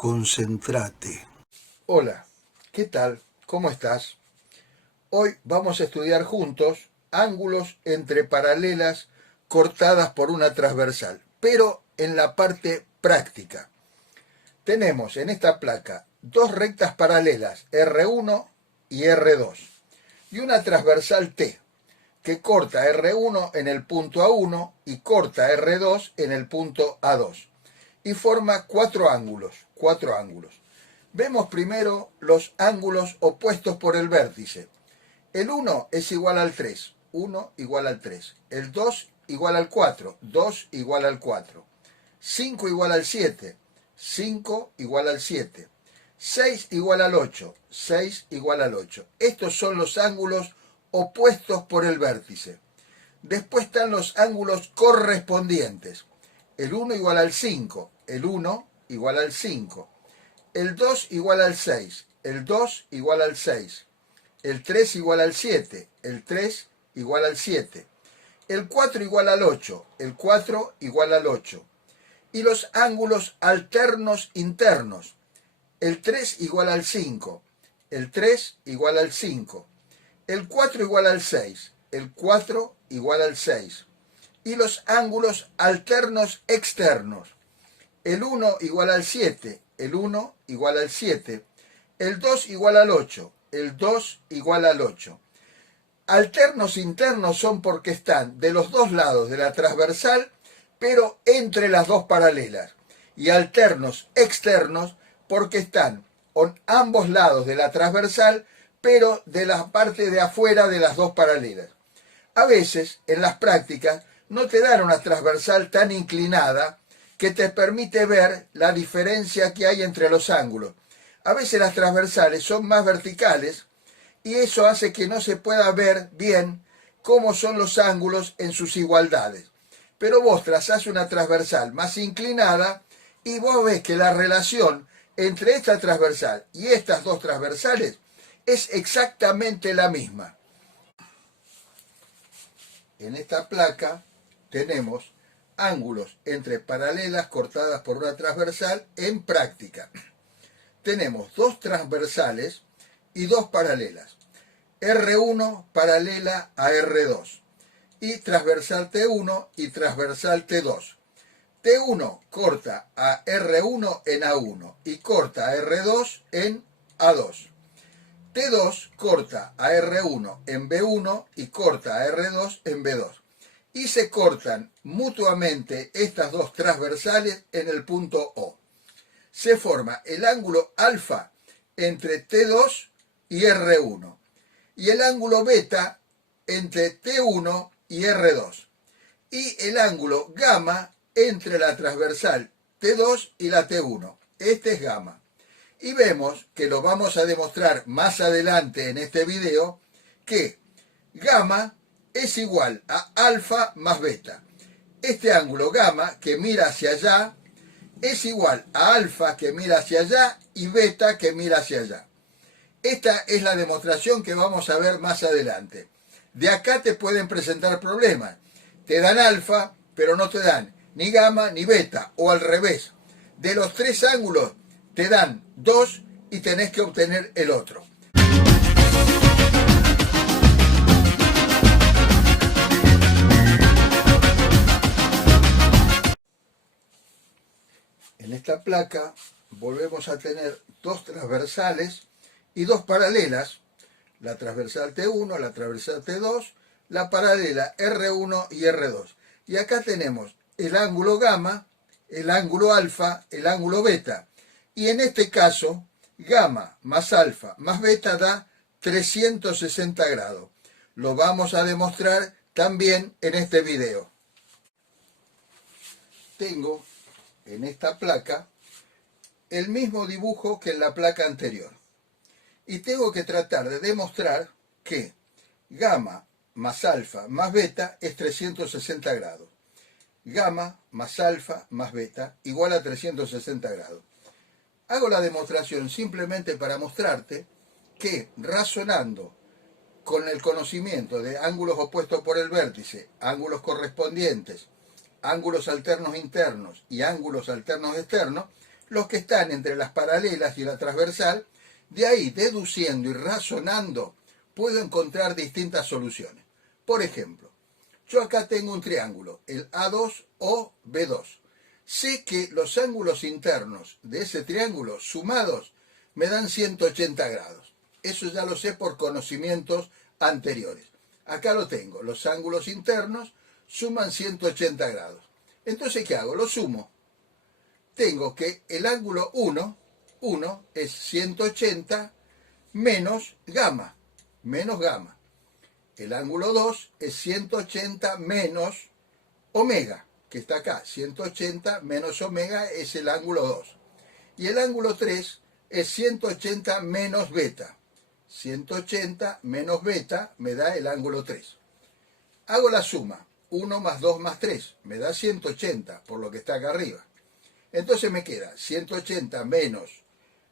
Concentrate. Hola, ¿qué tal? ¿Cómo estás? Hoy vamos a estudiar juntos ángulos entre paralelas cortadas por una transversal, pero en la parte práctica. Tenemos en esta placa dos rectas paralelas, R1 y R2, y una transversal T, que corta R1 en el punto A1 y corta R2 en el punto A2, y forma cuatro ángulos. Vemos primero los ángulos opuestos por el vértice. El 1 es igual al 3, 1 igual al 3. El 2 igual al 4, 2 igual al 4. 5 igual al 7, 5 igual al 7. 6 igual al 8, 6 igual al 8. Estos son los ángulos opuestos por el vértice. Después están los ángulos correspondientes. El 1 igual al 5, el 1 igual al 5. El 2 igual al 6, el 2 igual al 6. El 3 igual al 7, el 3 igual al 7. El 4 igual al 8, el 4 igual al 8. Y los ángulos alternos internos. El 3 igual al 5, el 3 igual al 5. El 4 igual al 6, el 4 igual al 6. Y los ángulos alternos externos. El 1 igual al 7, el 1 igual al 7. El 2 igual al 8, el 2 igual al 8. Alternos internos son porque están de los dos lados de la transversal, pero entre las dos paralelas. Y alternos externos porque están en ambos lados de la transversal, pero de la parte de afuera de las dos paralelas. A veces, en las prácticas, no te dan una transversal tan inclinada que te permite ver la diferencia que hay entre los ángulos. A veces las transversales son más verticales y eso hace que no se pueda ver bien cómo son los ángulos en sus igualdades. Pero vos trazás una transversal más inclinada y vos ves que la relación entre esta transversal y estas dos transversales es exactamente la misma. En esta placa tenemos ángulos entre paralelas cortadas por una transversal en práctica. Tenemos dos transversales y dos paralelas. R1 paralela a R2 y transversal T1 y transversal T2. T1 corta a R1 en A1 y corta a R2 en A2. T2 corta a R1 en B1 y corta a R2 en B2. Y se cortan mutuamente estas dos transversales en el punto O. Se forma el ángulo alfa entre T2 y R1 y el ángulo beta entre T1 y R2 y el ángulo gamma entre la transversal T2 y la T1. Este es gamma. Y vemos, que lo vamos a demostrar más adelante en este video, que gamma es igual a alfa más beta. Este ángulo gamma, que mira hacia allá, es igual a alfa, que mira hacia allá, y beta, que mira hacia allá. Esta es la demostración que vamos a ver más adelante. De acá te pueden presentar problemas. Te dan alfa, pero no te dan ni gamma ni beta, o al revés. De los tres ángulos, te dan dos y tenés que obtener el otro. En esta placa volvemos a tener dos transversales y dos paralelas, la transversal T1, la transversal T2, la paralela R1 y R2. Y acá tenemos el ángulo gamma, el ángulo alfa, el ángulo beta. Y en este caso, gamma más alfa más beta da 360 grados. Lo vamos a demostrar también en este video. Tengo en esta placa el mismo dibujo que en la placa anterior. Y tengo que tratar de demostrar que gamma más alfa más beta es 360 grados. Gamma más alfa más beta igual a 360 grados. Hago la demostración simplemente para mostrarte que razonando con el conocimiento de ángulos opuestos por el vértice, ángulos correspondientes, ángulos alternos internos y ángulos alternos externos, los que están entre las paralelas y la transversal. De ahí, deduciendo y razonando, puedo encontrar distintas soluciones. Por ejemplo, yo acá tengo un triángulo, el A2 o B2. Sé que los ángulos internos de ese triángulo sumados me dan 180 grados. Eso ya lo sé por conocimientos anteriores. Acá lo tengo, los ángulos internos suman 180 grados. Entonces, ¿qué hago? Lo sumo. Tengo que el ángulo 1 es 180 menos gamma, El ángulo 2 es 180 menos omega, que está acá. 180 menos omega es el ángulo 2. Y el ángulo 3 es 180 menos beta. 180 menos beta me da el ángulo 3. Hago la suma. 1 más 2 más 3 me da 180, por lo que está acá arriba. Entonces me queda 180 menos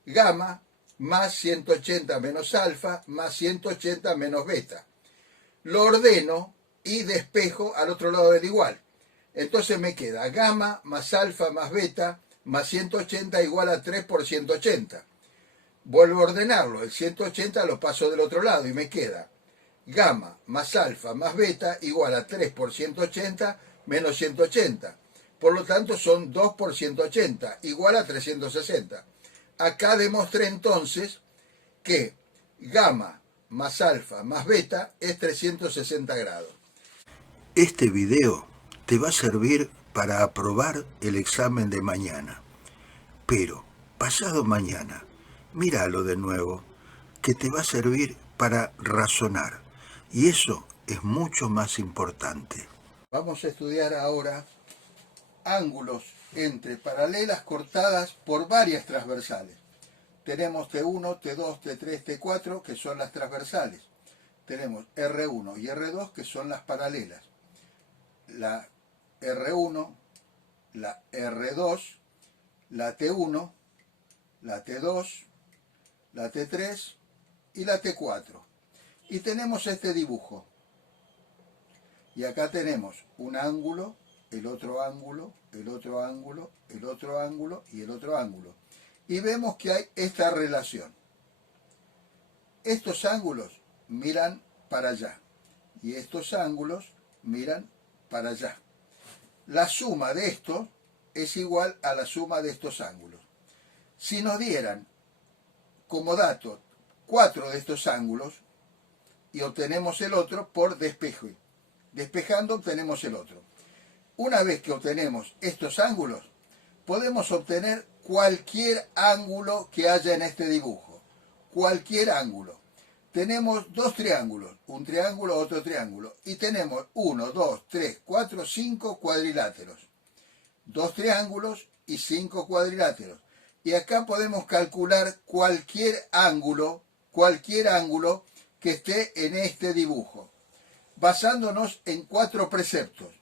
gamma más 180 menos alfa más 180 menos beta. Lo ordeno y despejo al otro lado del igual. Entonces me queda gamma más alfa más beta más 180 igual a 3 por 180. Vuelvo a ordenarlo, el 180 lo paso del otro lado y me queda gamma más alfa más beta igual a 3 por 180 menos 180. Por lo tanto son 2 por 180 igual a 360. Acá demostré entonces que gamma más alfa más beta es 360 grados. Este video te va a servir para aprobar el examen de mañana. Pero, pasado mañana, míralo de nuevo, que te va a servir para razonar. Y eso es mucho más importante. Vamos a estudiar ahora ángulos entre paralelas cortadas por varias transversales. Tenemos T1, T2, T3, T4, que son las transversales. Tenemos R1 y R2, que son las paralelas. La R1, la R2, la T1, la T2, la T3 y la T4. Y tenemos este dibujo. Y acá tenemos un ángulo, el otro ángulo, el otro ángulo, el otro ángulo y el otro ángulo. Y vemos que hay esta relación. Estos ángulos miran para allá y estos ángulos miran para allá. La suma de estos es igual a la suma de estos ángulos. Si nos dieran como dato 4 de estos ángulos y obtenemos el otro por despeje. Despejando obtenemos el otro. Una vez que obtenemos estos ángulos, podemos obtener cualquier ángulo que haya en este dibujo. Cualquier ángulo. Tenemos dos triángulos, un triángulo, otro triángulo. Y tenemos 1, 2, 3, 4, 5 cuadriláteros. Dos triángulos y 5 cuadriláteros. Y acá podemos calcular cualquier ángulo que esté en este dibujo, basándonos en 4 preceptos.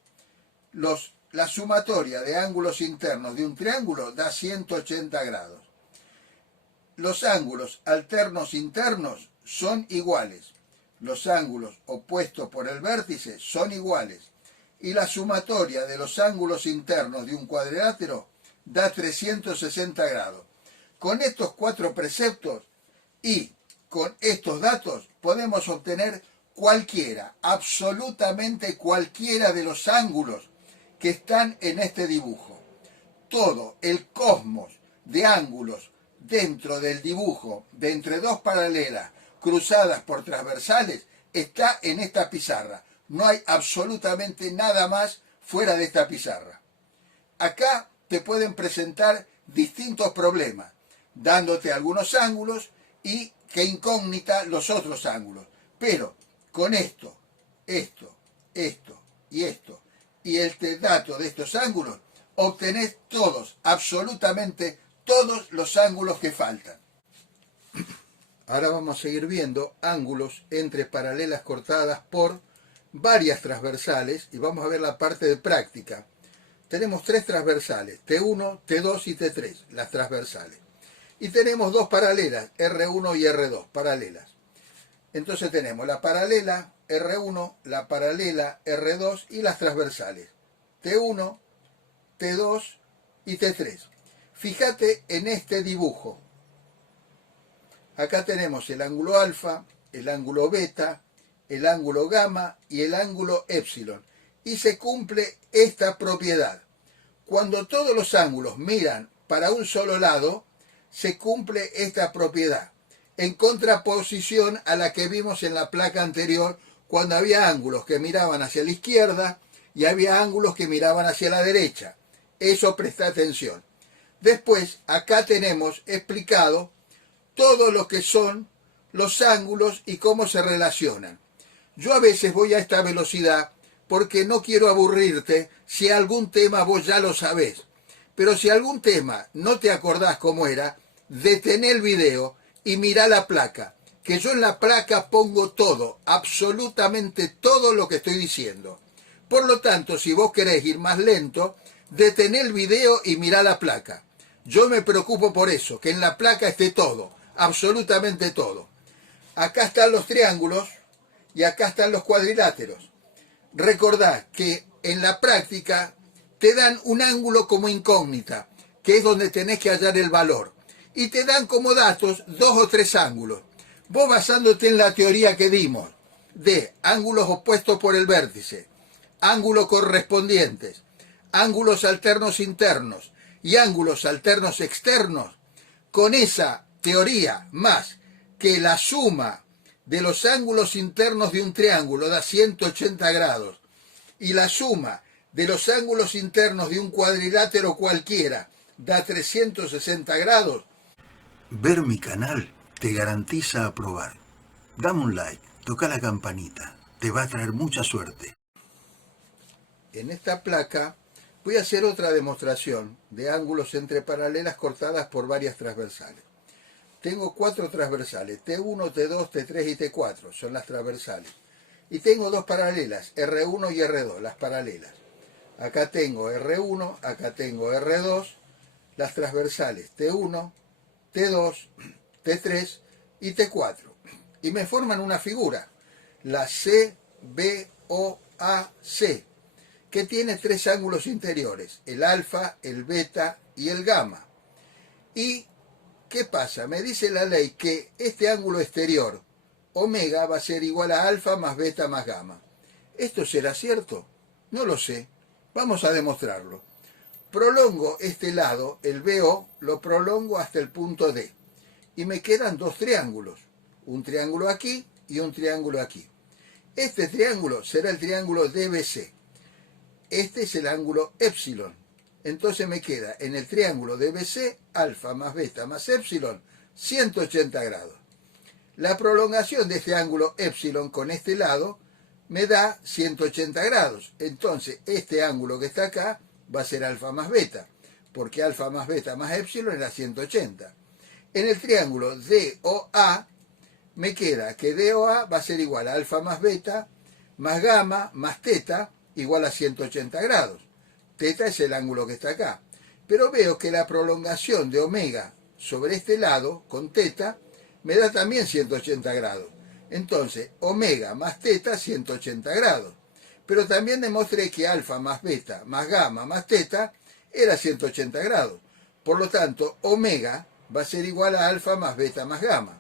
La sumatoria de ángulos internos de un triángulo da 180 grados. Los ángulos alternos internos son iguales. Los ángulos opuestos por el vértice son iguales. Y la sumatoria de los ángulos internos de un cuadrilátero da 360 grados. Con estos 4 preceptos y con estos datos podemos obtener cualquiera, absolutamente cualquiera de los ángulos que están en este dibujo. Todo el cosmos de ángulos dentro del dibujo de entre dos paralelas cruzadas por transversales está en esta pizarra. No hay absolutamente nada más fuera de esta pizarra. Acá te pueden presentar distintos problemas, dándote algunos ángulos y que incógnita los otros ángulos. Pero con esto y este dato de estos ángulos, obtenés todos, absolutamente todos los ángulos que faltan. Ahora vamos a seguir viendo ángulos entre paralelas cortadas por varias transversales y vamos a ver la parte de práctica. Tenemos 3 transversales, T1, T2 y T3, las transversales. Y tenemos 2 paralelas, R1 y R2, paralelas. Entonces tenemos la paralela R1, la paralela R2 y las transversales, T1, T2 y T3. Fíjate en este dibujo. Acá tenemos el ángulo alfa, el ángulo beta, el ángulo gamma y el ángulo épsilon. Y se cumple esta propiedad. Cuando todos los ángulos miran para un solo lado, se cumple esta propiedad, en contraposición a la que vimos en la placa anterior, cuando había ángulos que miraban hacia la izquierda y había ángulos que miraban hacia la derecha. Eso presta atención. Después, acá tenemos explicado todo lo que son los ángulos y cómo se relacionan. Yo a veces voy a esta velocidad porque no quiero aburrirte si algún tema vos ya lo sabés. Pero si algún tema no te acordás cómo era, detené el video y mirá la placa, que yo en la placa pongo todo, absolutamente todo lo que estoy diciendo. Por lo tanto, si vos querés ir más lento, detené el video y mirá la placa. Yo me preocupo por eso, que en la placa esté todo, absolutamente todo. Acá están los triángulos y acá están los cuadriláteros. Recordá que en la práctica te dan un ángulo como incógnita, que es donde tenés que hallar el valor. Y te dan como datos 2 o 3 ángulos. Vos basándote en la teoría que dimos de ángulos opuestos por el vértice, ángulos correspondientes, ángulos alternos internos y ángulos alternos externos, con esa teoría más que la suma de los ángulos internos de un triángulo da 180 grados y la suma de los ángulos internos de un cuadrilátero cualquiera da 360 grados. Ver mi canal te garantiza aprobar. Dame un like, toca la campanita, te va a traer mucha suerte. En esta placa voy a hacer otra demostración de ángulos entre paralelas cortadas por varias transversales. Tengo 4 transversales, T1, T2, T3 y T4, son las transversales. Y tengo 2 paralelas, R1 y R2, las paralelas. Acá tengo R1, acá tengo R2, las transversales T1, T2, T3 y T4. Y me forman una figura, la CBOAC, que tiene 3 ángulos interiores, el alfa, el beta y el gamma. ¿Y qué pasa? Me dice la ley que este ángulo exterior, omega, va a ser igual a alfa más beta más gamma. ¿Esto será cierto? No lo sé. Vamos a demostrarlo. Prolongo este lado, el BO, lo prolongo hasta el punto D. Y me quedan 2 triángulos. Un triángulo aquí y un triángulo aquí. Este triángulo será el triángulo DBC. Este es el ángulo épsilon. Entonces me queda en el triángulo DBC, alfa más beta más épsilon, 180 grados. La prolongación de este ángulo épsilon con este lado me da 180 grados. Entonces este ángulo que está acá va a ser alfa más beta, porque alfa más beta más épsilon era 180. En el triángulo DOA me queda que DOA va a ser igual a alfa más beta más gamma más teta igual a 180 grados. Teta es el ángulo que está acá. Pero veo que la prolongación de omega sobre este lado, con teta, me da también 180 grados. Entonces, omega más teta, 180 grados. Pero también demostré que alfa más beta más gamma más teta era 180 grados. Por lo tanto, omega va a ser igual a alfa más beta más gamma.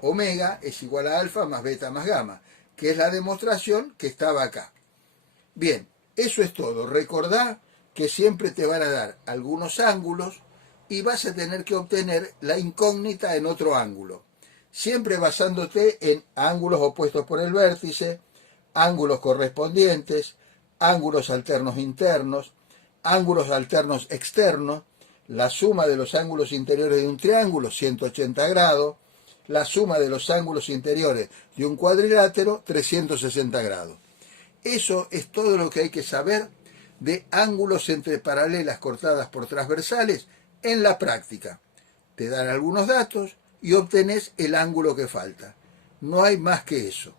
Omega es igual a alfa más beta más gamma, que es la demostración que estaba acá. Bien, eso es todo. Recordá que siempre te van a dar algunos ángulos y vas a tener que obtener la incógnita en otro ángulo. Siempre basándote en ángulos opuestos por el vértice, ángulos correspondientes, ángulos alternos internos, ángulos alternos externos, la suma de los ángulos interiores de un triángulo, 180 grados, la suma de los ángulos interiores de un cuadrilátero, 360 grados. Eso es todo lo que hay que saber de ángulos entre paralelas cortadas por transversales en la práctica. Te dan algunos datos y obtenés el ángulo que falta. No hay más que eso.